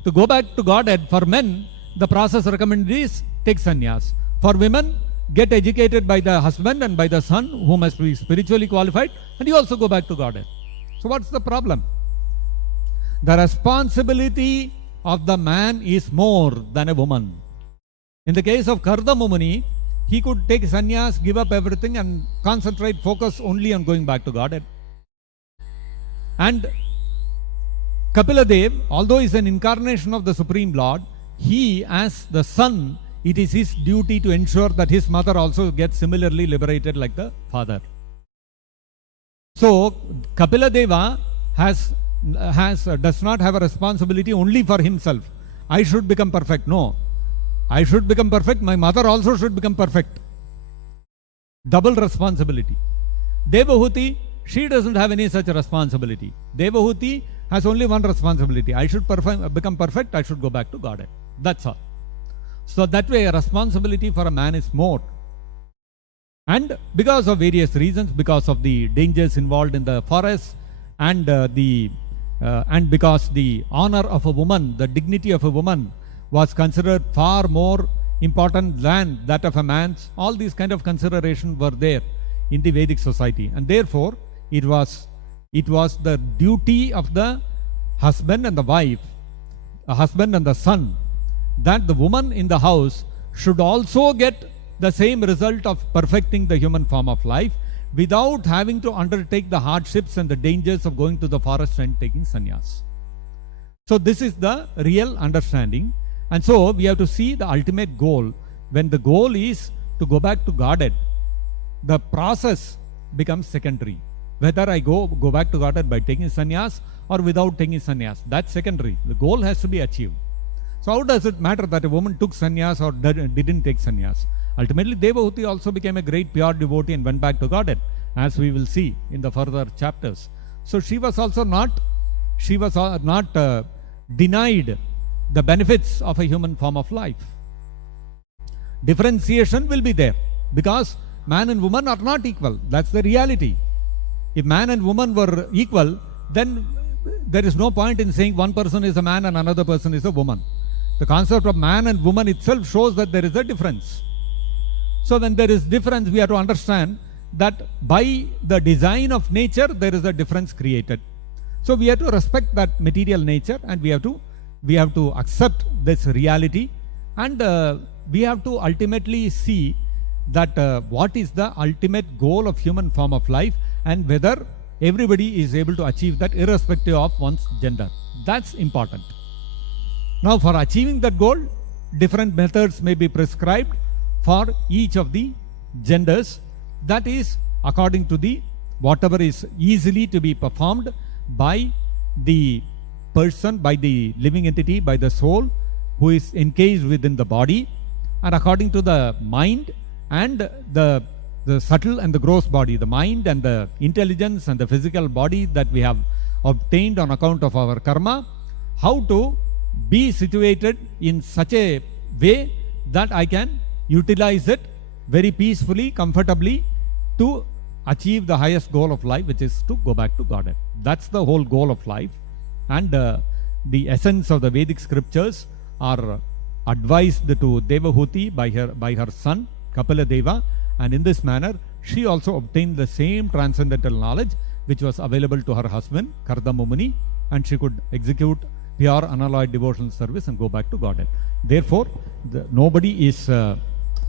To go back to Godhead, for men, the process recommended is take sannyas. For women, get educated by the husband and by the son, who must be spiritually qualified, and you also go back to Godhead. So what's the problem? The responsibility of the man is more than a woman. In the case of Kardama Muni, he could take sannyas, give up everything and concentrate, focus only on going back to Godhead. And Kapila Dev, although he is an incarnation of the Supreme Lord, he as the son, it is his duty to ensure that his mother also gets similarly liberated like the father. So Kapila Deva does not have a responsibility only for himself. I should become perfect. No. I should become perfect. My mother also should become perfect. Double responsibility. Devahuti, she doesn't have any such responsibility. Devahuti has only one responsibility. I should become perfect. I should go back to Godhead. That's all. So that way, a responsibility for a man is more. And because of various reasons, because of the dangers involved in the forest, and because the honor of a woman, the dignity of a woman, was considered far more important than that of a man's. All these kind of considerations were there in the Vedic society, and therefore it was the duty of the husband and the wife, a husband and the son, that the woman in the house should also get the same result of perfecting the human form of life without having to undertake the hardships and the dangers of going to the forest and taking sannyas. So this is the real understanding. And so we have to see the ultimate goal. When the goal is to go back to Godhead, the process becomes secondary. Whether I go back to Godhead by taking sannyas or without taking sannyas, that's secondary. The goal has to be achieved. So how does it matter that a woman took sannyas or didn't take sannyas? Ultimately, Devahuti also became a great pure devotee and went back to Godhead, as we will see in the further chapters. So she was also not denied the benefits of a human form of life. Differentiation will be there because man and woman are not equal. That's the reality. If man and woman were equal, then there is no point in saying one person is a man and another person is a woman. The concept of man and woman itself shows that there is a difference. So when there is difference, we have to understand that by the design of nature, there is a difference created. So we have to respect that material nature, and we have to accept this reality, and we have to ultimately see that what is the ultimate goal of human form of life, and whether everybody is able to achieve that irrespective of one's gender. That's important. Now, for achieving that goal, different methods may be prescribed for each of the genders. That is according to the whatever is easily to be performed by the person, by the living entity, by the soul who is encased within the body, and according to the mind and the subtle and the gross body, the mind and the intelligence and the physical body that we have obtained on account of our karma, how to be situated in such a way that I can utilize it very peacefully, comfortably, to achieve the highest goal of life, which is to go back to Godhead. That's the whole goal of life. And the essence of the Vedic scriptures are advised to Devahuti by her son Kapila Deva, and in this manner she also obtained the same transcendental knowledge which was available to her husband Kardama Muni, and she could execute pure unalloyed devotional service and go back to Godhead. Therefore, nobody is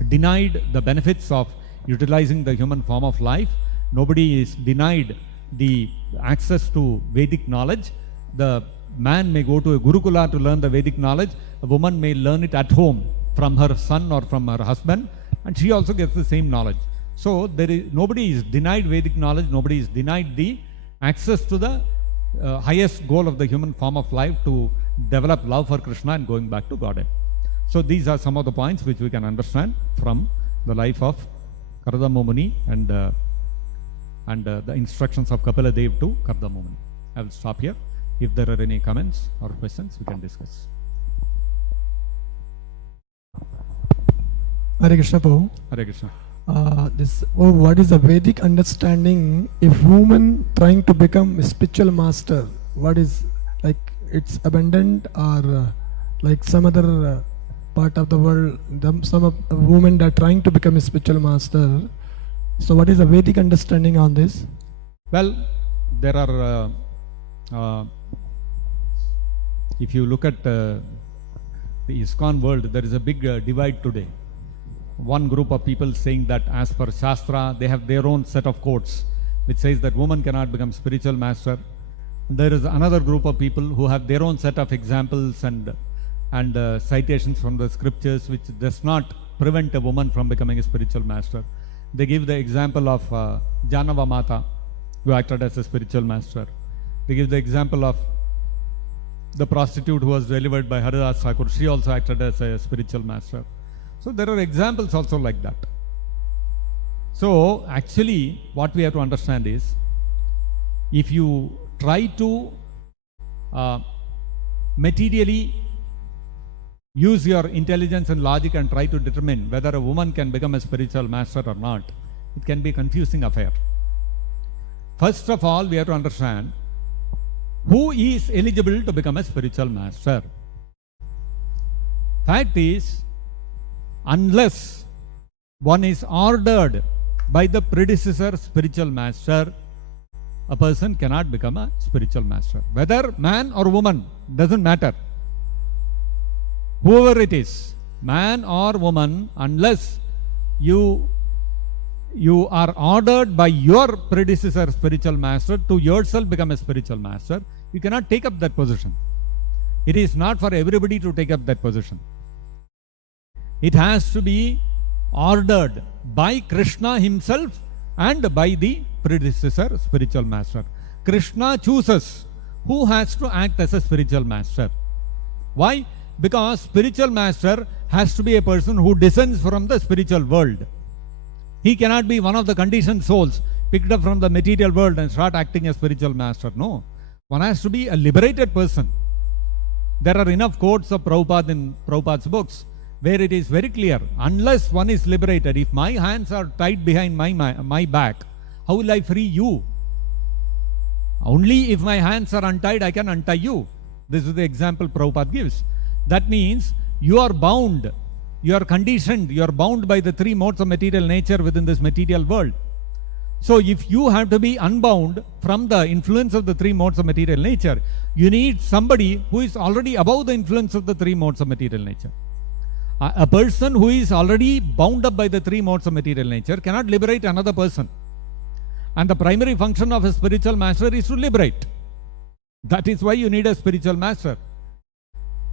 denied the benefits of utilizing the human form of life. Nobody is denied the access to Vedic knowledge. The man may go to a Gurukula to learn the Vedic knowledge. A woman may learn it at home from her son or from her husband, and she also gets the same knowledge. So nobody is denied Vedic knowledge. Nobody is denied the access to the highest goal of the human form of life, to develop love for Krishna and going back to Godhead. So these are some of the points which we can understand from the life of Kardama Muni and the instructions of Kapila Dev to Kardama Muni. I will stop here. If there are any comments or questions, we can discuss. Hare Krishna, Prabhu. Hare Krishna. What is the Vedic understanding if woman trying to become a spiritual master? What is, like, it's abundant or like some other part of the world, some of the women are trying to become a spiritual master. So what is the Vedic understanding on this? Well, there are, if you look at the ISKCON world, there is a big divide today. One group of people saying that as per Shastra, they have their own set of quotes, which says that woman cannot become spiritual master. There is another group of people who have their own set of examples and citations from the scriptures, which does not prevent a woman from becoming a spiritual master. They give the example of Janava Mata, who acted as a spiritual master. They give the example of the prostitute who was delivered by Haridas Thakur. She also acted as a spiritual master. So there are examples also like that. So actually what we have to understand is, if you try to materially use your intelligence and logic and try to determine whether a woman can become a spiritual master or not, it can be a confusing affair. First of all, we have to understand who is eligible to become a spiritual master. Fact is, unless one is ordered by the predecessor spiritual master, a person cannot become a spiritual master. Whether man or woman, doesn't matter. Whoever it is, man or woman, unless you are ordered by your predecessor spiritual master to yourself become a spiritual master, you cannot take up that position. It is not for everybody to take up that position. It has to be ordered by Krishna himself and by the predecessor spiritual master. Krishna chooses who has to act as a spiritual master. Why? Because spiritual master has to be a person who descends from the spiritual world. He cannot be one of the conditioned souls picked up from the material world and start acting as spiritual master. No. One has to be a liberated person. There are enough quotes of Prabhupada in Prabhupada's books where it is very clear, unless one is liberated, if my hands are tied behind my back, how will I free you? Only if my hands are untied, I can untie you. This is the example Prabhupada gives. That means you are bound, you are conditioned, you are bound by the three modes of material nature within this material world. So if you have to be unbound from the influence of the three modes of material nature, you need somebody who is already above the influence of the three modes of material nature. A person who is already bound up by the three modes of material nature cannot liberate another person. And the primary function of a spiritual master is to liberate. That is why you need a spiritual master.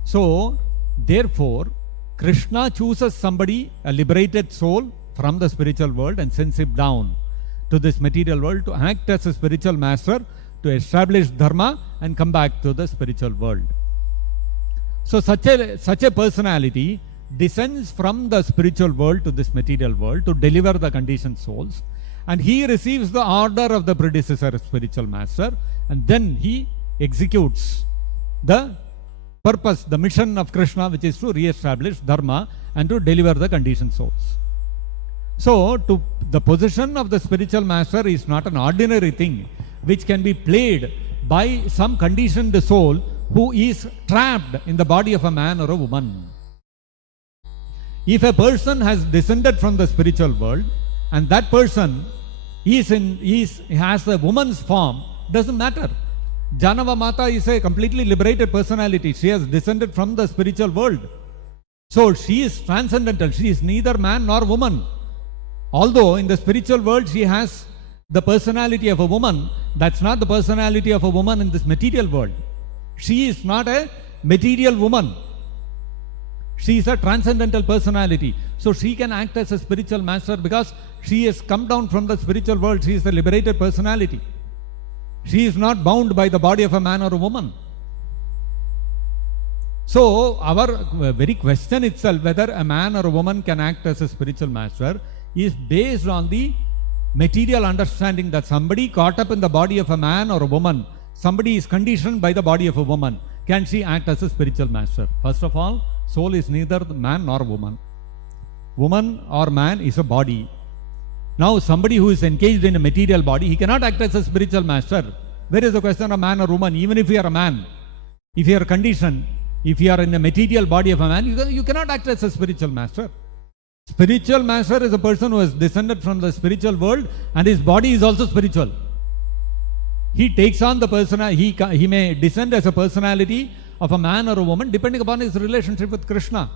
So, therefore, Krishna chooses somebody, a liberated soul from the spiritual world, and sends him down to this material world to act as a spiritual master, to establish dharma and come back to the spiritual world. So such a personality descends from the spiritual world to this material world to deliver the conditioned souls, and he receives the order of the predecessor spiritual master, and then he executes the purpose, the mission of Krishna, which is to re-establish dharma and to deliver the conditioned souls. So, the position of the spiritual master is not an ordinary thing which can be played by some conditioned soul who is trapped in the body of a man or a woman. If a person has descended from the spiritual world and that person has a woman's form, doesn't matter. Janava Mata is a completely liberated personality. She has descended from the spiritual world. So she is transcendental. She is neither man nor woman. Although in the spiritual world she has the personality of a woman, that's not the personality of a woman in this material world. She is not a material woman. She is a transcendental personality. So she can act as a spiritual master because she has come down from the spiritual world. She is a liberated personality. She is not bound by the body of a man or a woman. So our very question itself, whether a man or a woman can act as a spiritual master, is based on the material understanding that somebody caught up in the body of a man or a woman, somebody is conditioned by the body of a woman. Can she act as a spiritual master? First of all, soul is neither man nor woman. Woman or man is a body. Now somebody who is engaged in a material body, he cannot act as a spiritual master. Where is the question of man or woman? Even if you are a man, if you are conditioned, If you are in a material body of a man, you cannot act as a spiritual master. Spiritual master is a person who has descended from the spiritual world and his body is also spiritual. He takes on the he may descend as a personality of a man or a woman depending upon his relationship with Krishna.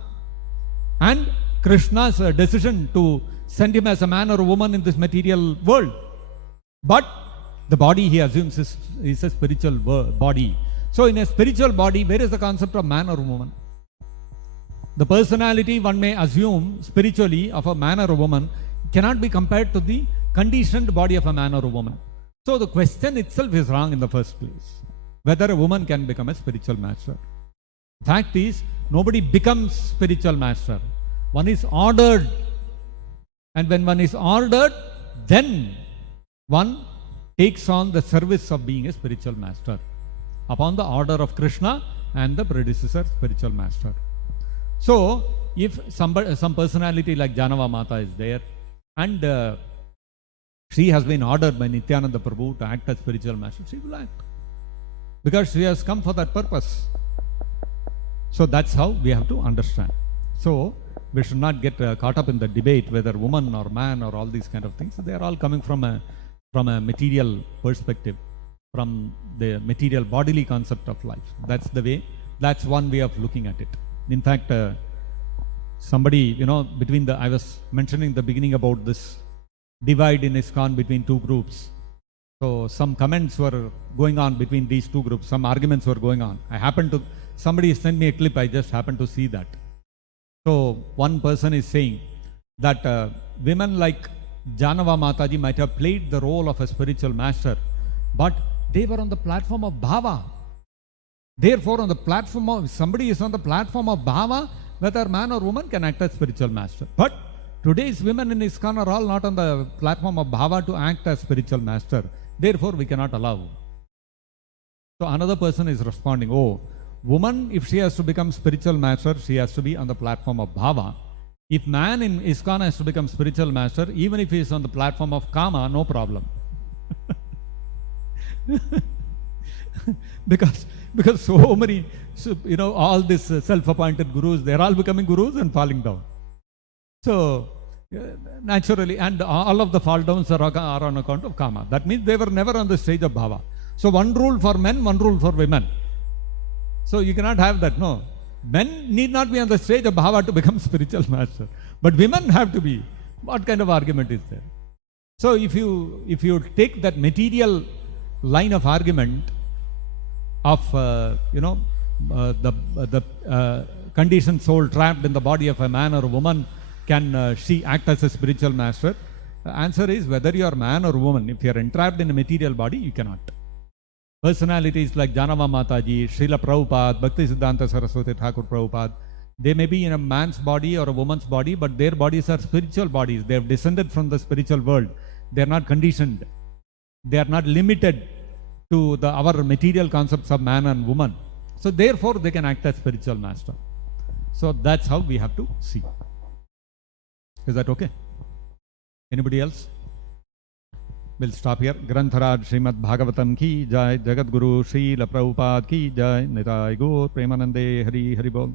And Krishna's decision to send him as a man or a woman in this material world. But the body he assumes is a spiritual body. So in a spiritual body, where is the concept of man or woman? The personality one may assume spiritually of a man or a woman cannot be compared to the conditioned body of a man or a woman. So the question itself is wrong in the first place. Whether a woman can become a spiritual master. Fact is, nobody becomes spiritual master. One is ordered. And when one is ordered, then one takes on the service of being a spiritual master upon the order of Krishna and the predecessor spiritual master. So, if some personality like Janava Mata is there and she has been ordered by Nityananda Prabhu to act as spiritual master, she will act because she has come for that purpose. So that's how we have to understand. So we should not get caught up in the debate whether woman or man or all these kind of things. They are all coming from a material perspective, from the material bodily concept of life. That's the way. That's one way of looking at it. In fact, somebody, I was mentioning the beginning about this divide in ISKCON between two groups. So some comments were going on between these two groups. Some arguments were going on. Somebody sent me a clip. I just happened to see that. So one person is saying that women like Janava Mataji might have played the role of a spiritual master, but they were on the platform of bhava. Therefore, if somebody is on the platform of bhava, whether man or woman can act as spiritual master. But today's women in ISKCON are all not on the platform of bhava to act as spiritual master. Therefore, we cannot allow. So another person is responding, woman, if she has to become spiritual master, she has to be on the platform of bhava. If man in ISKCON has to become spiritual master, even if he is on the platform of kama, no problem. Because so many, all these self-appointed gurus, they are all becoming gurus and falling down. So naturally, and all of the fall downs are on account of kama. That means they were never on the stage of bhava. So one rule for men, one rule for women. So you cannot have that, no. Men need not be on the stage of bhava to become spiritual master. But women have to be. What kind of argument is there? So if you take that material line of argument of the conditioned soul trapped in the body of a man or a woman, can she act as a spiritual master? The answer is, whether you are man or woman, if you are entrapped in a material body, you cannot. Personalities like Janava Mataji, Srila Prabhupada, Bhakti Siddhanta Saraswati Thakur Prabhupada, they may be in a man's body or a woman's body, but their bodies are spiritual bodies. They have descended from the spiritual world. They are not conditioned. They are not limited to our material concepts of man and woman. So therefore, they can act as spiritual master. So that's how we have to see. Is that okay? Anybody else? We'll stop here. Grantharaj Srimad-Bhagavatam ki jai, Jagat Guru Srila Prabhupada ki jai, Nitai Gaur Premanande Hari Hari Bol.